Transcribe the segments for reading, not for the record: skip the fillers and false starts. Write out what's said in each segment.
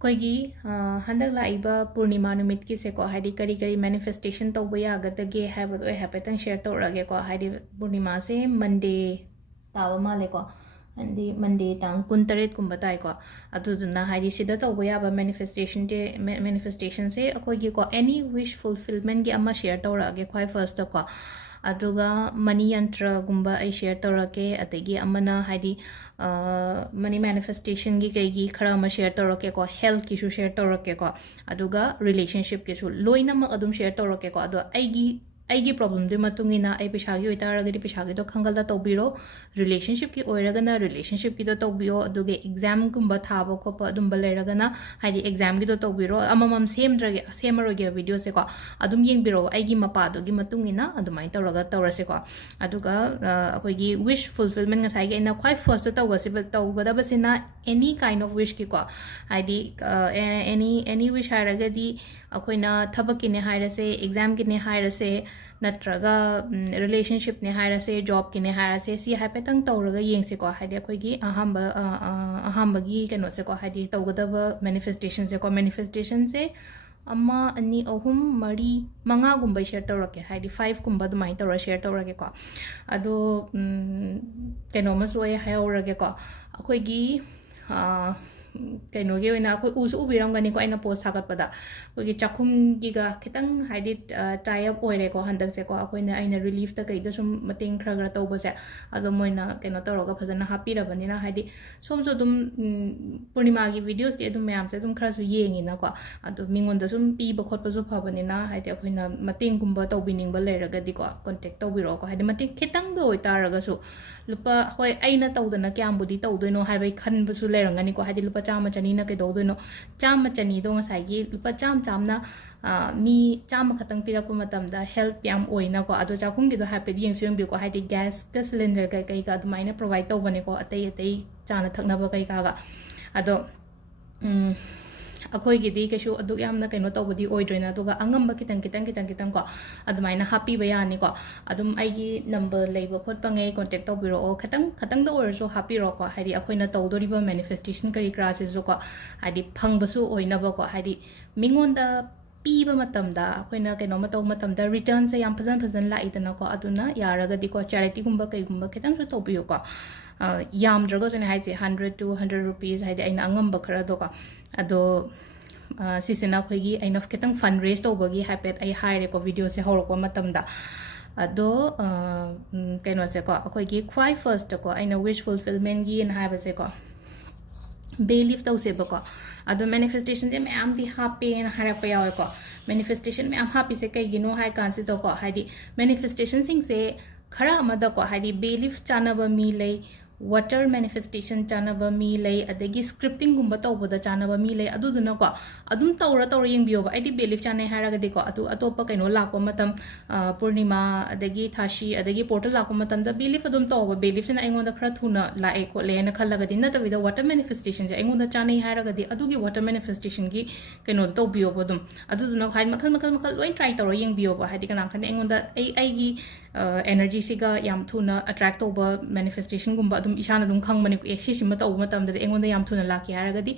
कोई हंदक लाइबा पूर्णिमा नुमित की से को हाइडी करी करी मैनिफेस्टेशन तो बया गदगे है बदो हैपेतन शेयर तो रगे को हाइडी पूर्णिमा से मंडे ताव माले को अंदी मंडे तांग कुंतरेत कुम बताई को अदुदुना हाइडी सिदा तो बया बा मैनिफेस्टेशन से कोई को एनी विश फुलफिलमेंट की अमा शेयर तो रगे कोई फर्स्ट को अदुगा मनी यंत्र गुंबा आई शेयर तो रगे अतगी अमना हाइडी मनी मैनिफेस्टेशन की कई खरा अमा शेयर तो रगे को हेल्थ की शेयर तो रगे को अदुगा रिलेशनशिप के लोइनम अदुम शेयर तो रगे को अदो आईगी प्रॉब्लम दे मतुंगिना आई पेशागी होइतारगदि पेशागी तो खंगलदा तौबिरो रिलेशनशिप की ओइरगना रिलेशनशिप की तो तौबियो अदुगे एग्जाम गुंबा थाबो कोप अदुम बलेरगना हाइदी एग्जाम की तो तौबिरो अममम सेमद्रगे सेमरोगे वीडियो से को अदुम येंबिरो आईगी मपादोगी मतुंगिना अदुमाइ तौरगा तौरसे को अदुगा अखोइगी wish fulfilment ngasai ena khwai first tawgadabasina any kind of wish ki ko haidi any wish haragadi akoina thabak ki ne hairase exam ki ne hairase natraga relationship ne hairase job ki ne hairase si haipetang tawraga yengse ko haidi akoigi ahamba gi keno se ko haidi tawgadaba manifestation se amma ani ahum mari manga gumba share tawrake haidi 5 gumba dumai tawra share tawrake ko ado keno masoi hayorage ko akoigi कहीं उस उबीरमगनी को post थागतपदा अखोगी चाखुमगीगा खितंग हाइदि tie up ओइरेको हंदकसेको अखोइना आइना relief ता कईदा सुम मतेंग खरा खरा तौबसे अदो Moina कनो तौरगा फजना हापिरबनिना हाइदि सोमसो दुम पूर्णिमा की वीडियोस ति अदुम मयाम से दुम खरा सु येंगिना को अदो मिंगोंदा सुम पीब खोटपसु फबनिना हाइदि अखोइना मतेंग गुंबा तौबिनिंग बा लेरगदि को कांटेक्ट तौबिरो को हाइदि मतेंग खितंग दो ओइतारगसु लुपा होय आइना तौदना क्यामबुदि तौदोइनो हाइबै खनबसु लेरंगनी को हाइदि लुपा चामा चनी ना कदौदोइनो चामा चनी दो ngसाइगी लुपा चामना मी चामा खतंग पिरकप मतमदा हेल्प याम ओइना को अदो चाखुंगी दो हैपेद येंग को हाइदि गैस का सिलेंडर कई का अदुमाइना प्रोवाइड तौबने को अतै चाना थकनबा कई का अदो अखोइगिदी कैसु अदु यामना कइनो तौबदी ओइद्रेना अदुगा अंगंबा कितंग को अदुमाइना हापीबा यानी को अदुम आइगी नंबर लेबा खोटपंगे कांटेक्ट तौबिरो खतंग द ओरसो हापीरो को हाइदि अखोइना तौदोरिबा मैनिफेस्टेशन करी क्रासेस को हाइदि फंगबसु ओइनबा को हाइदि मिंगोंदा पीबा मतमदा अखोइना कइनो मतौ मतमदा रिटर्न से याम फजन लाइदना को अदुना यारगदि को चैरिटी गुंबा कइगुंबा खितंग सु तौबियो को याम ड्रगोजने हाइसे 100 to 100 rupees हाइदि आइना अंगंबा खरा दो को अदो सिसिना खोगी आइना खितंग फंड रेज तौबगी हैपेट आई हाइरे को वीडियो से होरको मतमदा अदो कइनो से को अखोगी ख्वाई फर्स्ट को आइना विश फुलफिलमेंट गी इन हाइबसे को बेलिफ तौसेबको अदो मैनिफेस्टेशन से मैम दी हापे न हारप यावे को मैनिफेस्टेशन मैम हापी से कईगिनो हाइ कांसे तो को हाइदि मैनिफेस्टेशन सिंग से खरा अमदा को हाइदि बेलिफ चानबा मी लै वाटर मैनिफेस्टेशन चानबा मी लै अदगी स्क्रिप्टिंग गुंबा तौबदा चानबा मी लै अदुदुना को अदुम तौर येंबियोबा आइदि बेलिफ चाने हारगदि को अदु अतोपा कइनो लाको मतम पूर्णिमा अदगी थाशी अदगी पोर्टल लाको मतम द बेलिफ अदुम तौबा बेलिफ से अइंगोंदा खरा थुना लाए को लेना खलगदि नतबिदा वाटर मैनिफेस्टेशन जे अइंगोंदा चाने हारगदि अदुगी वाटर मैनिफेस्टेशन की कइनो तौबियोबा अदुम अदुदुना हाइ मखल लोइन ट्राई तौर येंबियोबा हाइदि कना खने अइंगोंदा आइगी एनर्जी सिगा याम थुना अट्रैक्ट तौबा मैनिफेस्टेशन गुंबा अदुम इशाना दुम खंगमनि को एक्सिसिम तौबा मतमदा अइंगोंदा याम थुना लाखि हारगदि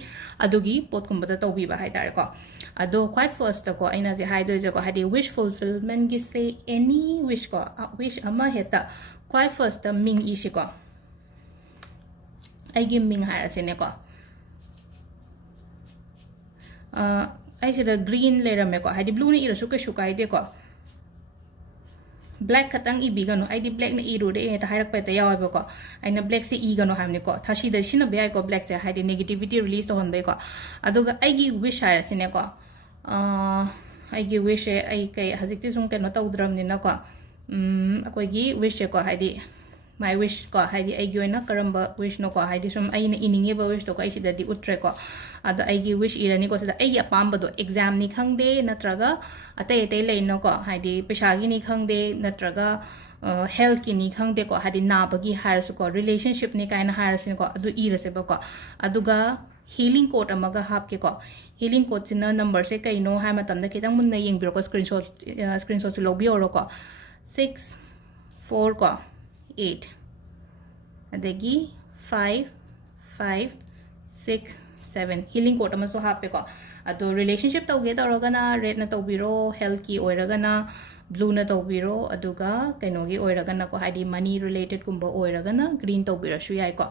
अदुगी पोट गुंबदा तौबिबा हाइतारे को अदो क्वाइ फर्स्ट को अइना जे हाइदो जे को हाइदि विश फुलफिलमेंट की से एनी विश को विश अमा हेता क्वाइ फर्स्ट मिंग इशि को आइगी मिंग हारसेने को आइसिदा ग्रीन लेरमे को हाइदि ब्लू ने इरसु कैसु काइदे को ब्लैक खतंग इबिगनो आइदि ब्लैक ने इरुदे एता हाइरकपे त यावबको आइना ब्लैक से इगनो हामने को थासीदा सिना बेय को ब्लैक से हाइदि नेगेटिविटी रिलीज होनबे को अदुगा आइगी विश हारसिने को आइगी विश आई कई हजिकति सुम केनो तौद्रमनिना को अकोइगी विश को हाइदि माय विश को हाइदि आइगी ओइना करम्बा विश नो को हाइदि सुम आइना इनिंगेबा विश तो को आइसिदादि उट्रे को अदो आइगी विश इरानी को सदा आइगी अपाम्बदो एग्जाम नि खंगदे नत्रगा अतै लेनो को हाइदि पेशागी नि खंगदे नत्रगा हेल्थ की नि खंगदे को हाइदि नाबगी हारसु को रिलेशनशिप नि काइना हारसिन को अदु इरसेबा को अदुगा हीलिंग कोड अमगा हापके को हीलिंग कोड सिना नंबर से कइनो हाइ मतमदा खितंग मुन्ना येंबिरो को स्क्रीनशॉट लोबियोरो को 6 4 को 8 अदगी 5 5 6 7 healing quote ama so hape ko ado relationship tawge tawragana red na tawbiro health ki oiragana blue na tawbiro aduga kainogi oiragana ko haidi money related kumba oiragana green tawbiro shu yai ko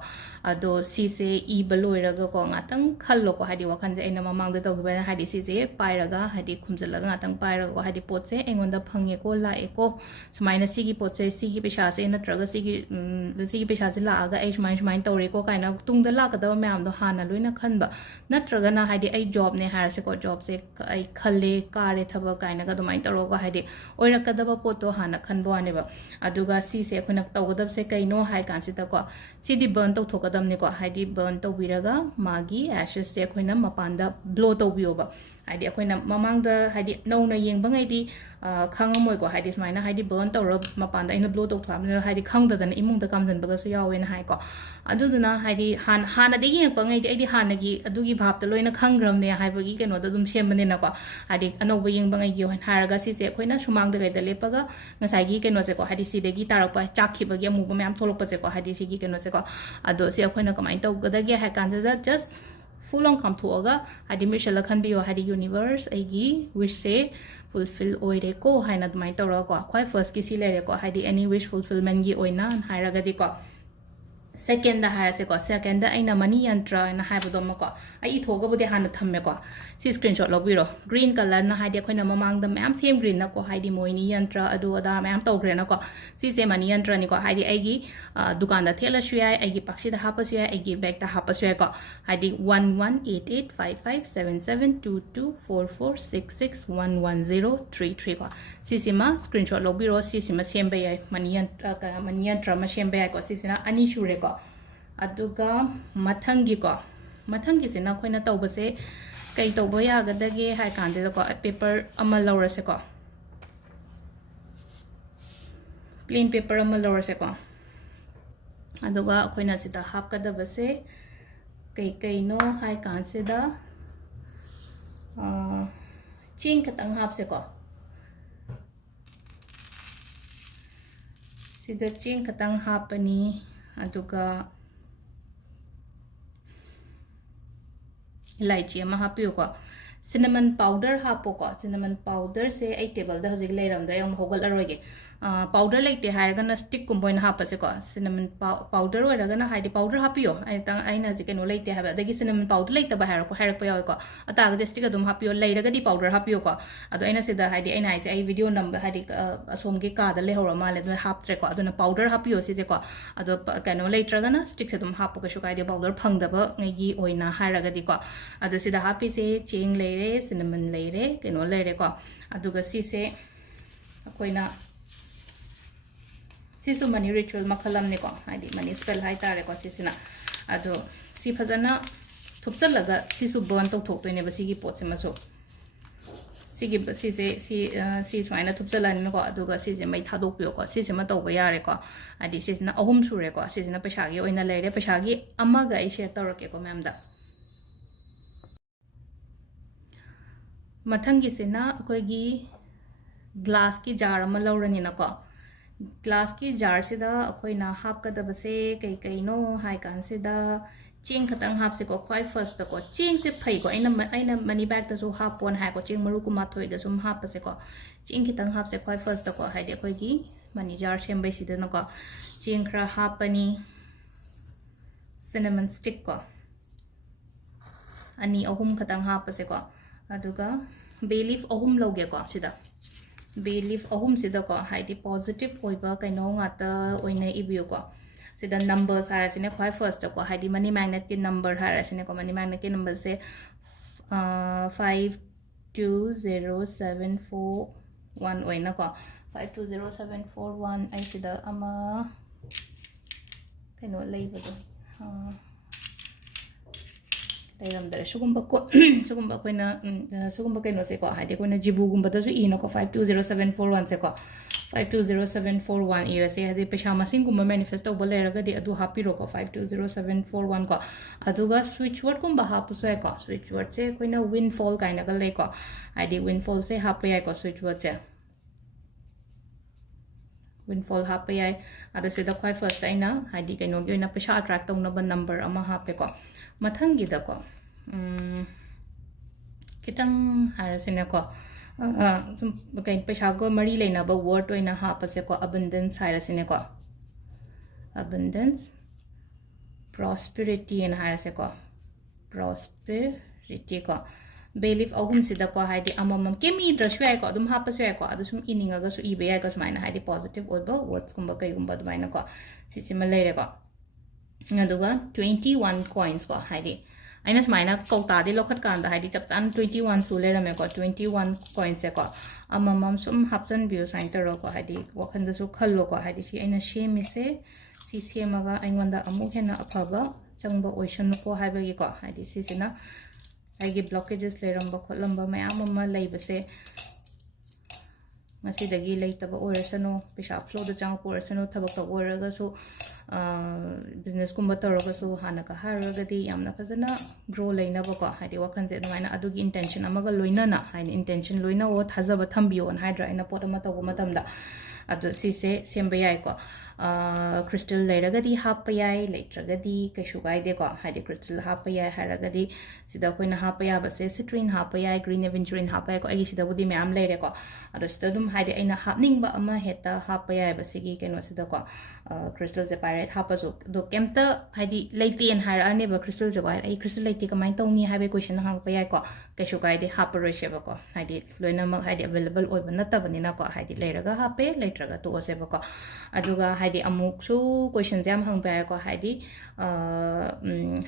ado si se e baloiraga ko ngatang khallo ko haidi wakan je ina mamang da tawgiba haidi si se pairaga haidi khumjalaga ngatang pairaga ko haidi pot se engonda phange ko la e ko sumaina si gi pot se si gi pesha se natraga si gi pesha se la aga ai sumain tawre ko kaina tungda la ka da myam do hana loina khanba natraga na haidi ai job ne har se ko job se ai khalle kare thaba kaina ga dumain tawro ko haidi oirakadaba poto hana khanbo aneba aduga si se khuna tawgadab se kaino hai kan sita ko si di burn to thogadam ne ko haidi burn to biraga magi ashes se khuna mapanda blow to bioba haidi akoina mamang da haidi no na yeng bangai di khangamoi ko haidi smaina haidi burn to ro mapanda ina blow to tham ne haidi khangda dan imung da kamjan baga su yawe na hai ko aduduna haidi hana de yeng bangai di aidi hana gi adugi bhap ta loina khangram ne hai bagi keno da dum sem bane na ko haidi anoba yeng bangai gi haraga si se khoina sumang da da lepaga ngasai gi keno se ko hadi si de gi tarak pa chakhi bagi amu ba myam tholok pa se ko hadi si gi keno se ko ado se khoina kamai to gada ge ha kan da just full on come to oga hadi mishala khan bi hadi universe ai gi wish se fulfill oire ko haina dmai to ro ko khwai first ki si le re ko hadi any wish fulfillment gi oina hairaga di ko second da hara se ko second da aina money yantra na ha bodom ko ai thoga bude han thamme ko si screenshot lobiro green color na haidi khoina mamang da ma'am same green na ko haidi moini yantra adu ada ma'am tawgre na ko si se money yantra ni ko haidi aigi dukan da thela shuyai aigi pakshi da hapa shuyai aigi bag da hapa shuyai ko haidi 11885577224466111033 ko si sima screenshot lobiro si sima sembe yai money yantra ma sembe yai ko si sina ani shure ko aduga mathangi ko mathangi se na khoina tawbase kai tawbo ya gadage hai kan de ko paper ama lawrase ko plain paper ama lawrase ko aduga khoina sida hap kadabase kai no hai kan se da ching katang hap se ko sida ching katang hapani aduga इलायची अमा हापियो को cinnamon powder hapo ko cinnamon powder se ai table da hojik leiram da yam hogal aroge powder leite hairaga na stick kumboin hapase ko cinnamon powder oraga na haidi powder hapiyo ai tang aina jikeno leite haba dagi cinnamon powder leite ba haira ko haira pa yaw ko ataga je stick adum hapiyo leiraga di powder hapiyo ko ado aina sida haidi aina ai ai video number haidi asom ge ka da le hora male do haptre ko aduna powder hapiyo si je ko ado kano leitraga na stick se dum hapo ko shukai de powder phangdaba ngai gi oina hairaga di ko ado sida hapi se ching leire cinnamon leire keno leire ko aduga si se akoina sisu money ritual makhalam ne ko haidi money spell hai tare ko sisina ado si phajana thupsal laga sisu burn to thok toine ba sigi pot se maso sigi si se si swaina thupsal an ko aduga si je mai thadok pyo ko si se ma to ba yare ko adi sisina ahum sure ko sisina pesha gi oina leire pesha gi amaga I share tawrake ko ma'am da mathang gi sina akoi gi glass ki jar ama lawrani na ko glass ki jar sida akoi na hap ka da base kai no hai kan sida ching khatang hap se ko khwai first ko ching se phai ko aina money bag da so hap pon hai ko ching maru ku ma thoi ga sum hap se ko ching khitang hap se khwai first ko hai de khoi gi money jar sem bai sida no ko ching khra hap pani cinnamon stick ko ani ahum khatang hap se ko aduga bay leaf ahum loge ko sida bay leaf ahum sida ko haidi positive oiba kaino ngata oina ibio ko sida numbers harasine khwai first ko haidi money magnet ki number harasine ko money magnet ki number se 520741 oina ko 520741 ai sida ama kaino leibado Dare sugumba ko sugumba ko na sugumba kaino se ko haide ko na jibu gumba da su ino ko 520741 se ko 520741 ira se hade pesha masing gumba manifest to bole raga de adu happy ro ko 520741 ko aduga switch word gumba hapu se ko switch word se ko na windfall kaina ga le ko haide windfall se hapu ya ko switch word se windfall hapu ya adu se da khwai first aina haide kaino gi na pesha attract to na ba number ama hape ko mathangi da ko kitang harasine ko sum kain paisa go mari leina ba word oina ha pase ko abundance harasine ko abundance prosperity and harase ko prosperity ko belief ahum sida ko haidi amamam kemi drashwai ko adum ha paswai ko adu sum ininga ga su ibe ya ko sumaina haidi positive oiba words kumba kai kumba dumaina ko sisima leire ko aduga 21 coins ko haidi aina sumaina kauta de lokhat kan da haidi chap chan 21 su le rame ko 21 coins ko amamam sum hapsan view sign taro ko haidi wakhan da su khallo ko haidi si aina shemi se si semaga aingonda amu hena aphaba changba ocean ko haiba gi ko haidi si sina aigi blockages le ramba kholamba mayam ama leibase ngasi dagi leitaba orasano pisha flow da chang porasano thabak ta oraga so business kumba toroga so hanaka haraga di yamna fazana grow leina ba ko haidi wakhan je dumaina adugi intention amaga loina na haini intention loina o thazaba thambiyo on hydra ina potama to matamda adu sise semba yai ko crystal leiragadi happa yai leitragadi kaishu gaide ko haidi crystal happa yai haragadi sida koina happa ya base citrine happa yai green aventurine happa ko agi sida budi meam leire ko adu sida dum haidi aina hapning ba ama heta happa yai basigi keno sida ko crystal je pirate happa zo do kemta haidi leiti en har ane ba crystal je ai crystal leiti kamai tawni haibe question hang pa yai ko kaishu gaide happa ro sheba ko haidi loina mak haidi available oiba natabani na ko haidi leiraga happe leitraga to seba ko aduga haidi amuk su question jam hang ba ko haidi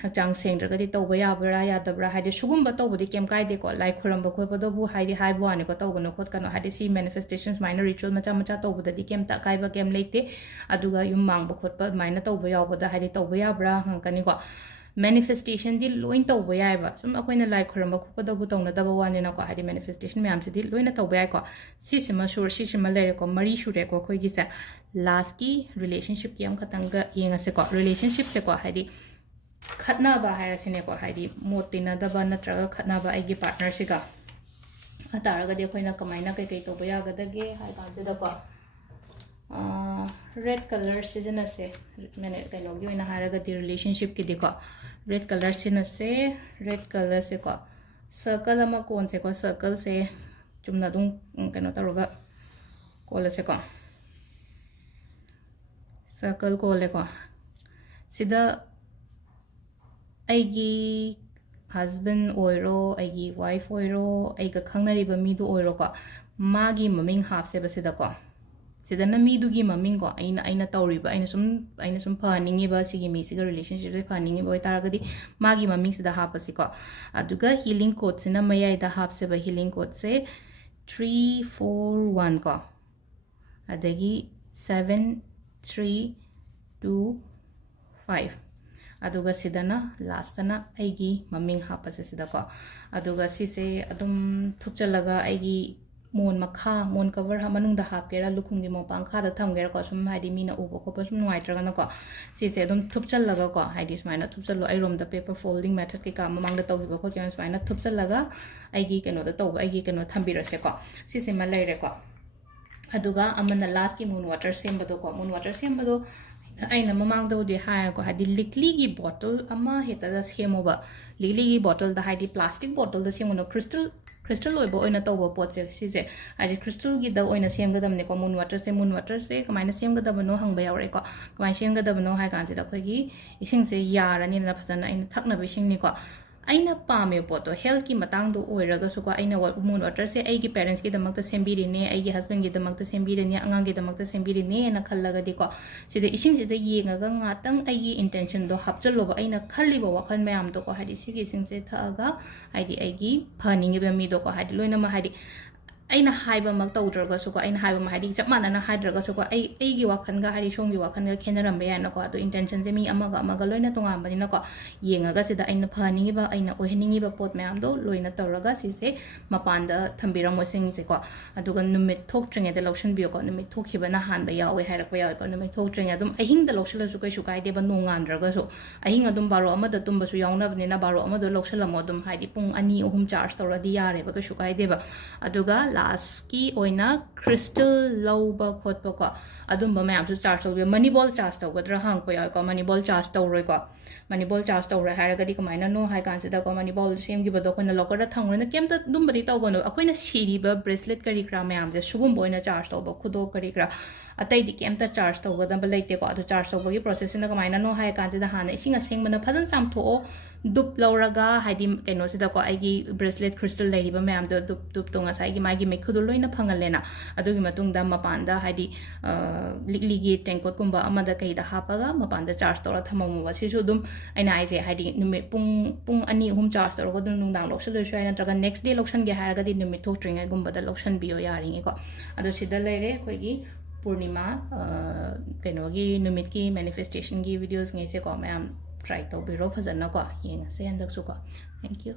hachang seng draga di tawba ya bra ya dabra haidi sugum ba tawbu di kem kai de ko like khuram ba khoi ba do bu haidi hai bo ani ko tawbu no khot kano haidi si manifestations minor ritual macha macha tawbu da di kem ta kai ba kem leite aduga yum mang ba khot pa maina tawbu ya ba da haidi tawbu ya bra hang kani ko manifestation di loin tawba ya ba sum akoina like khuram ba khop da bu tawna da ba wani na ko haidi manifestation me am si di loina tawba ya ko si sima sur si sima le ko mari shure ko khoi gi sa last ki relationship ki am khatang ga yenga se ko relationship se ko haidi khatna ba haira sine ko haidi motina da ba natraga khatna ba ai gi partner si ga atara ga de khoina kamaina kai kai tawba ya ga da ge hai kan se da ko red color season se mene kaino gi oina haira ga di relationship ki de ko red color sin se red color se ko circle ama kon se ko circle se chumna dung kaino taroga kola se ko circle ko le ko sida aigi husband oiro aigi wife oiro aiga khangnari ba mi du oiro ko magi maming hap se ba sida ko sida na mi du gi maming ko aina tawri ba aina sum phaningi ba sigi mi siga relationship de phaningi ba taragadi magi maming sida hap si ko aduga healing code sina mayai da hap se ba healing code se 341 ko adagi 7325 aduga sidana lastana aigi maming hapase sida ko aduga sise adum thupchalaga aigi mon makha mon cover ha manung da hap kera lukhungi mo pangkha da tham gera ko sum haidi mina ubo ko sum nuai traga na ko sise adum thupchalaga ko haidi smaina thupchalo ai rom da paper folding method ke ka mamang da tawgi ba ko kyan smaina thupchalaga aigi keno da tawba aigi keno thambirase ko sise ma leire ko aduga amana last ki moon water sembado ko moon water sembado aina mamang da udi ha ko hadi likli gi bottle ama heta da semoba likli gi bottle da hadi plastic bottle da semono crystal oibo oina tawbo pot se sise hadi crystal gi da oina semgadam ne ko moon water se kamaina semgadam no hangba yawre ko kamai semgadam no ha kan se da khoi gi ising se yarani na phasana aina thakna bising ni ko aina pame poto health ki matang do oiraga suka aina moon water se ai gi parents ki damak ta sembiri ne ai gi husband gi damak ta sembiri ne angang gi damak ta sembiri ne na khallaga di ko sida ising sida yenga ga ngatang ai gi intention do hapchalo ba aina khalli ba wakan mayam to ko hadi sigi sing se thaga ai gi phaning gi mi do ko hadi loina ma hadi aina haiba mak tawdraga suka aina haiba ma hadi chapmana na haidraga suka ai gi wakan ga hadi shong gi wakan ga khenaram be yana ko ado intention je mi amaga loina tonga bani na ko yenga ga sida aina phani ba aina oheningi ba pot mayam do loina tawraga si se mapanda thambira mo sing se ko aduga numit thok tringe de lotion bio ko numit thokhi ba na han ba yawe hairak ba yawe ko numit thok tringe adum ahing da lotion su kai su kai de ba nongan draga so ahing adum baro ama da tum ba su yauna bani na baro ama do lotion la modum haidi pung ani ohum charge tawra di yare ba ka su kai de ba aduga ꯒ꯭ꯂꯥꯁꯀꯤ ꯑꯣꯏꯅ crystal ꯂꯧꯕ ꯈꯣꯠꯄꯀꯣ ꯑꯗꯨꯝꯕ ꯃꯌꯥꯝꯁꯨ charge ꯇꯧꯕꯤꯌꯨ money ꯕꯣꯜ charge ꯇꯧꯒꯗ꯭ꯔꯥ ꯍꯪꯉꯛꯄ ꯌꯥꯎꯏꯀꯣ money ꯕꯣꯜ charge ꯇꯧꯔꯣꯏꯀꯣ money ꯕꯣꯜ charge ꯇꯧꯔꯣꯏ ꯍꯥꯏꯔꯒꯗꯤ ꯀꯃꯥꯏꯅꯅꯣ ꯍꯥꯏ ꯀꯥꯟꯁꯤꯗꯀꯣ ꯃꯅꯤ ꯕꯣꯜ ꯁꯦꯝꯈꯤꯕꯗꯣ ꯑꯩꯈꯣꯏꯅ ꯂꯣꯀꯔꯗ ꯊꯝꯈ꯭ꯔꯅ ꯀꯩꯝꯇ ꯑꯗꯨꯝꯕꯗꯤ ꯇꯧꯒꯅꯣ ꯑꯩꯈꯣꯏꯅ ꯁꯤꯔꯤꯕ ꯕ꯭ꯔꯦꯁꯂꯦꯠ ꯀꯔꯤ ꯀꯔꯥ ꯃꯌꯥꯝꯁꯦ ꯁꯤꯒꯨꯝꯕ ꯑꯣꯏꯅ ꯆꯥꯔꯖ ꯇꯧꯕ ꯈꯨꯗꯣꯞ ꯀꯔꯤ ꯀꯔꯥ ꯑꯇꯩꯗꯤ ꯀꯩꯝꯇ ꯆꯥꯔꯖ ꯇꯧꯒꯗꯕ ꯂꯩꯇꯦꯀꯣ ꯑꯗꯣ ꯆꯥꯔꯖ ꯇꯧꯕꯒꯤ ꯄ꯭ꯔꯣꯁꯦꯁꯁꯤꯅ ꯀꯃꯥꯏꯅꯅꯣ ꯍꯥꯏ ꯀꯥꯟꯁꯤꯗ ꯍꯥꯟꯅ ꯏꯁꯤꯡ ꯑꯁꯦꯡꯕꯅ ꯐꯖꯅ ꯆꯥꯝꯊꯣꯛꯑꯣ ꯗꯨꯞ ꯂꯧꯔꯒ ꯍꯥꯏꯗꯤ ꯀꯩꯅꯣꯁꯤꯗꯀꯣ ꯑꯩꯒꯤ ꯕ꯭ꯔꯦꯁꯂꯦꯠ ꯈ꯭ꯔꯤꯁꯇꯜ ꯂꯩꯔꯤꯕ ꯃꯌꯥꯝꯗꯣ ꯗꯨꯞꯇꯣ ꯉꯁꯥꯏꯒꯤ ꯃꯥꯒꯤ ꯃꯩꯈꯨꯗꯣ ꯂꯣꯏꯅ ꯐꯪꯍꯜꯂꯦꯅ ꯑꯗꯨꯒꯤ ꯃꯇꯨꯡꯗ ꯃꯄꯥꯟꯗ ꯍꯥꯏꯗꯤ ꯂꯤꯛꯂꯤꯒꯤ ꯇꯦꯡꯀꯣꯠꯀꯨꯝꯕ ꯑꯃꯗ ꯀꯩꯗ ꯍꯥꯞꯄꯒ ꯃꯄꯥꯟꯗ ꯆꯥꯔꯖ ꯇꯧꯔ ꯊꯝꯃꯝꯃꯣꯕ ꯁꯤꯁꯨ ꯑꯗꯨꯝ ꯑꯩꯅ ꯍꯥꯏꯁꯦ ꯍꯥꯏꯗꯤ ꯅꯨꯃꯤꯠ ꯄꯨꯡ 2-3 ꯆꯥꯔꯖ ꯇꯧꯔꯒ ꯑꯗꯨꯝ ꯅꯨꯡꯗꯥꯡ ꯂꯧꯁꯜꯂꯁꯨ ꯌꯥꯏ ꯅꯠꯇ꯭ꯔꯒ ꯅꯦꯛꯁ ꯗꯦ ꯂꯧꯁꯟꯒꯦ ꯍꯥꯏꯔꯒꯗꯤ ꯅꯨꯃꯤꯠ ꯊꯣꯛꯇ꯭ꯔꯤꯉꯩꯒꯨꯝꯕꯗ ꯂꯧꯁꯟꯕꯤꯌꯣ ꯌꯥꯔꯤꯉꯩꯀꯣ ꯑꯗꯣ ꯁꯤꯗ ꯂꯩꯔꯦ ꯑꯩꯈꯣꯏꯒꯤ ꯄꯨꯔꯅꯤꯃꯥ ꯀꯩꯅꯣꯒꯤ ꯅꯨꯃꯤꯠꯀꯤ ꯃꯦꯅꯤꯐꯦꯁꯇꯦꯁꯟꯒꯤ ꯚꯤꯗꯤꯑꯣꯁꯉꯩꯁꯦꯀꯣ ꯃꯌꯥꯝ ꯇ꯭ꯔꯥꯏ ꯇꯧꯕꯤꯔꯣ ꯐꯖꯅꯀꯣ ꯌꯦꯡꯉꯁꯦ ꯍꯟꯗꯛꯁꯨꯀꯣ ꯊꯦꯡꯛ ꯌꯨ